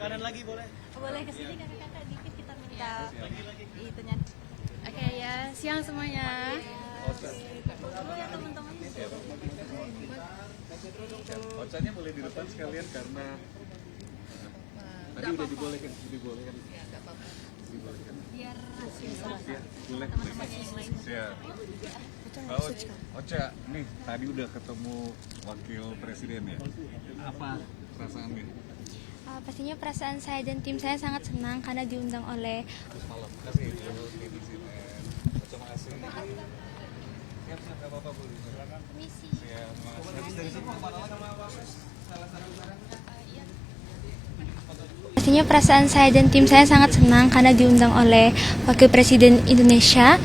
kanan lagi boleh? Boleh ke sini kakak-kakak dikit kita minta itunya. Oke ya, siang semuanya. Dulu ya teman-teman. Ocanya boleh di depan sekalian karena tadi udah dibolehkan. Biar rahasia. Ya, boleh. Teman-temannya yang lain. Siap. Ocha, nih tadi udah ketemu wakil presiden ya. Apa perasaannya? Pastinya perasaan saya dan tim saya sangat senang karena diundang oleh Terima kasih dulu di sini. Terima kasih. Siap, nggak apa-apa Bu. misi. Siap, terima kasih. Habis dari sini mau kemana lagi? Pastinya perasaan saya dan tim saya sangat senang karena diundang oleh Wakil Presiden Indonesia.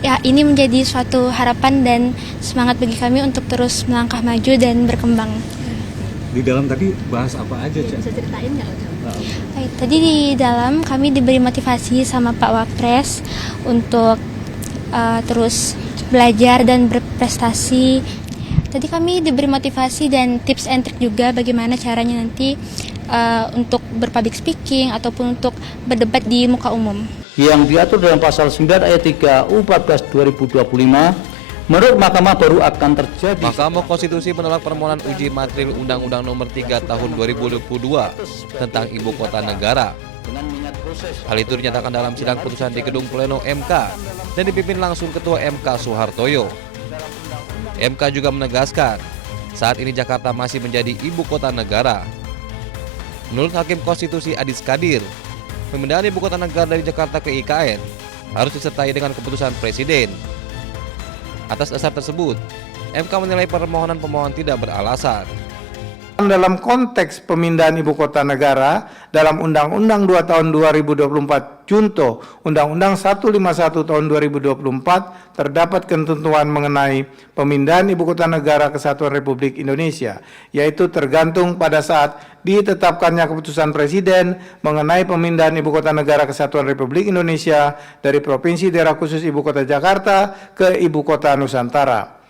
Ya, ini menjadi suatu harapan dan semangat bagi kami untuk terus melangkah maju dan berkembang. Di dalam tadi bahas apa aja, Cak? Bisa ceritain nggak Ocha? Baik, tadi di dalam kami diberi motivasi sama Pak Wapres untuk terus belajar dan berprestasi. Tadi kami diberi motivasi dan tips and trick juga bagaimana caranya nanti untuk berpublic speaking ataupun untuk berdebat di muka umum. Yang diatur dalam pasal 9 ayat 3 U14 2025 menurut Mahkamah baru akan terjadi. Mahkamah Konstitusi menolak permohonan uji materil Undang-Undang Nomor 3 Tahun 2022 tentang Ibu Kota Negara. Hal itu dinyatakan dalam sidang putusan di Gedung Pleno MK dan dipimpin langsung Ketua MK Soehartoyo. MK juga menegaskan saat ini Jakarta masih menjadi Ibu Kota Negara. Menurut Hakim Konstitusi Adis Kadir, pemindahan Ibu Kota Negara dari Jakarta ke IKN harus disertai dengan keputusan Presiden. Atas dasar tersebut, MK menilai permohonan pemohon tidak beralasan. Dalam konteks pemindahan ibu kota negara dalam Undang-Undang 2 tahun 2024 Junto Undang-Undang 151 tahun 2024 terdapat ketentuan mengenai pemindahan ibu kota negara Kesatuan Republik Indonesia, yaitu tergantung pada saat ditetapkannya keputusan Presiden mengenai pemindahan ibu kota negara Kesatuan Republik Indonesia dari Provinsi Daerah Khusus Ibu Kota Jakarta ke Ibu Kota Nusantara.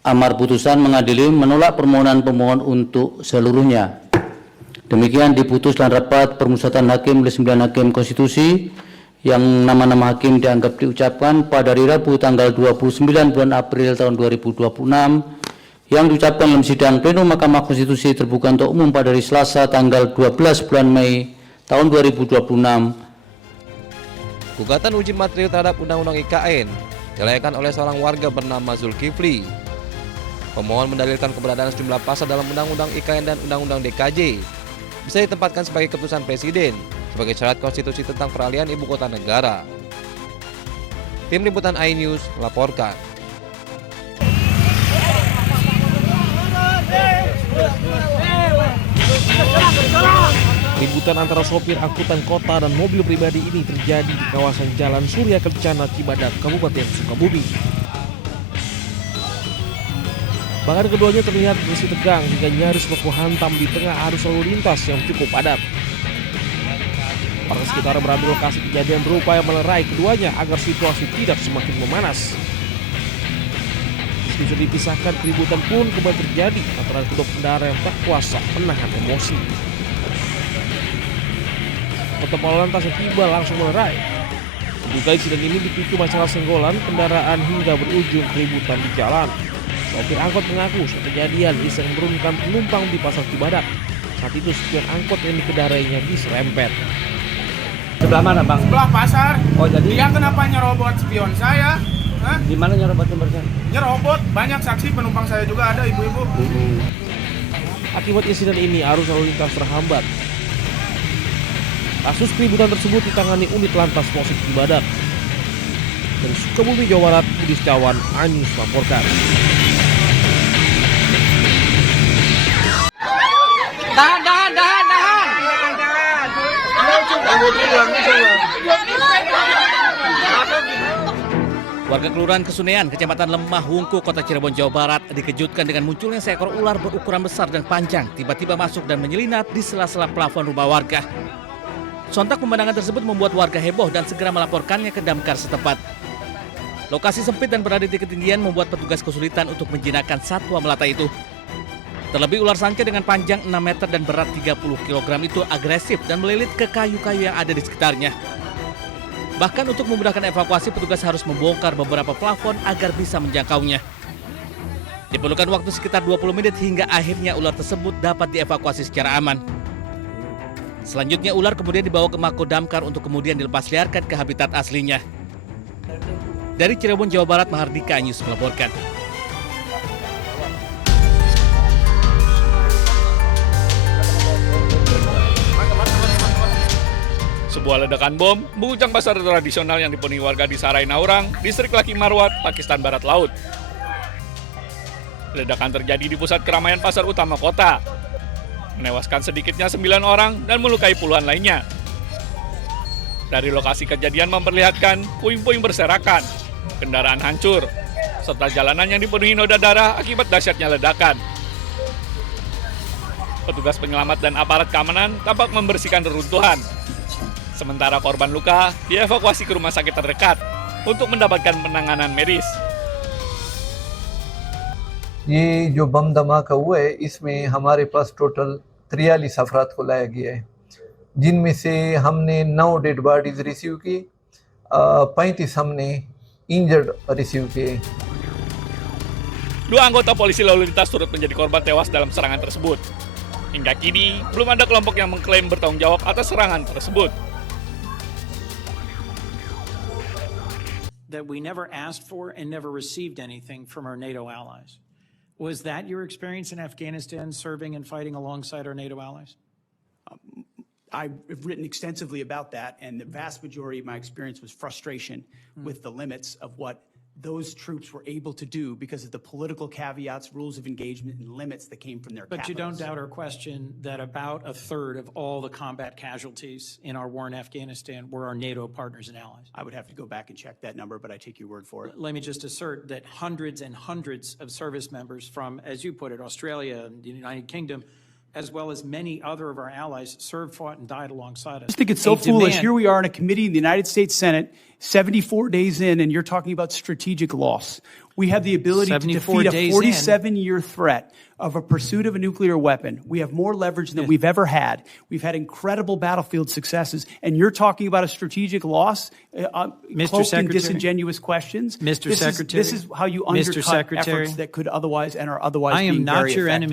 Amar putusan mengadili menolak permohonan pemohon untuk seluruhnya. Demikian diputus dalam rapat permusyawaratan hakim oleh 9 hakim konstitusi yang nama-nama hakim dianggap diucapkan pada hari Rabu tanggal 29 bulan April tahun 2026 yang diucapkan dalam sidang pleno Mahkamah Konstitusi terbuka untuk umum pada hari Selasa tanggal 12 bulan Mei tahun 2026. Gugatan uji materil terhadap Undang-Undang IKN dilayangkan oleh seorang warga bernama Zulkifli. Pemohon mendalilkan keberadaan sejumlah pasal dalam Undang-Undang IKN dan Undang-Undang DKJ bisa ditempatkan sebagai keputusan Presiden sebagai syarat konstitusi tentang peralihan ibu kota negara. Tim Liputan iNews melaporkan. Ributan antara sopir angkutan kota dan mobil pribadi ini terjadi di kawasan Jalan Surya Kencana, Cibadak, Kabupaten Sukabumi. Bahkan keduanya terlihat bersih tegang hingga nyaris baku hantam di tengah arus lalu lintas yang cukup padat. Warga sekitar berada di lokasi kejadian berupaya melerai keduanya agar situasi tidak semakin memanas. Meski sudah dipisahkan, keributan pun kembali terjadi antara kedua pengendara yang tak kuasa menahan emosi. Petugas lantas yang tiba langsung melerai. Diduga insiden ini dipicu masalah senggolan kendaraan hingga berujung keributan di jalan. Sopir angkot mengaku saat kejadian iseng menurunkan penumpang di pasar Cibadak. Saat itu supir angkot yang dikendarainya diserempet. Sebelah mana, Bang? Sebelah pasar. Oh, jadi Dia kenapa nyerobot spion saya? Hah? di mana nyerobotnya barusan? Nyerobot, banyak saksi penumpang saya juga ada ibu-ibu. Akibat insiden ini arus lalu lintas terhambat. Kasus keributan tersebut ditangani unit Lantas Polsek Cibadak. Dari Sukabumi, Jawa Barat, Budi Setiawan, iNews melaporkan. Warga Kelurahan Kesunean, Kecamatan Lemah Wungku, Kota Cirebon, Jawa Barat dikejutkan dengan munculnya seekor ular berukuran besar dan panjang tiba-tiba masuk dan menyelinap di sela-sela plafon rumah warga. Sontak pemandangan tersebut membuat warga heboh dan segera melaporkannya ke Damkar setempat. Lokasi sempit dan berada di ketinggian membuat petugas kesulitan untuk menjinakkan satwa melata itu. Terlebih ular sanca dengan panjang 6 meter dan berat 30 kg itu agresif dan melilit ke kayu-kayu yang ada di sekitarnya. Bahkan untuk memudahkan evakuasi, petugas harus membongkar beberapa plafon agar bisa menjangkaunya. Diperlukan waktu sekitar 20 menit hingga akhirnya ular tersebut dapat dievakuasi secara aman. Selanjutnya ular kemudian dibawa ke Mako Damkar untuk kemudian dilepas liarkan ke habitat aslinya. Dari Cirebon, Jawa Barat, Mahardika News melaporkan. Sebuah ledakan bom mengguncang pasar tradisional yang dipenuhi warga di Sarai Naurang, Distrik Laki Marwat, Pakistan Barat Laut. Ledakan terjadi di pusat keramaian pasar utama kota, menewaskan sedikitnya 9 orang dan melukai puluhan lainnya. Dari lokasi kejadian memperlihatkan puing-puing berserakan, kendaraan hancur, serta jalanan yang dipenuhi noda darah akibat dahsyatnya ledakan. Petugas penyelamat dan aparat keamanan tampak membersihkan reruntuhan. Sementara korban luka dievakuasi ke rumah sakit terdekat untuk mendapatkan penanganan medis. ये जो बम धमाका हुआ है इसमें हमारे पास टोटल 43 अफराद को लाया गया है, जिनमें से हमने 9 डेड बॉडीज रिसीव की, 35 हमने इंजर्ड रिसीव किए. Dua anggota polisi lalu lintas turut menjadi korban tewas dalam serangan tersebut. Hingga kini belum ada kelompok yang mengklaim bertanggung jawab atas serangan tersebut. That we never asked for and never received anything from our NATO allies. Was that your experience in Afghanistan, serving and fighting alongside our NATO allies? I've written extensively about that, and the vast majority of my experience was frustration with the limits of what those troops were able to do because of the political caveats, rules of engagement, and limits that came from their But capitals. you don't doubt or question that about a third of all the combat casualties in our war in Afghanistan were our NATO partners and allies. I would have to go back and check that number, but I take your word for it. Let me just assert that hundreds and hundreds of service members from, as you put it, Australia and the United Kingdom, as well as many other of our allies, served, fought, and died alongside us. I just think it's so foolish. Here we are in a committee in the United States Senate, 74 days in, and you're talking about strategic loss. We have the ability to defeat a 47-year threat of a pursuit of a nuclear weapon. We have more leverage than we've ever had. We've had incredible battlefield successes, and you're talking about a strategic loss, cloaked in disingenuous questions. Mr. Secretary, this is how you undercut efforts that could otherwise and are otherwise I am being not very your effective. enemy.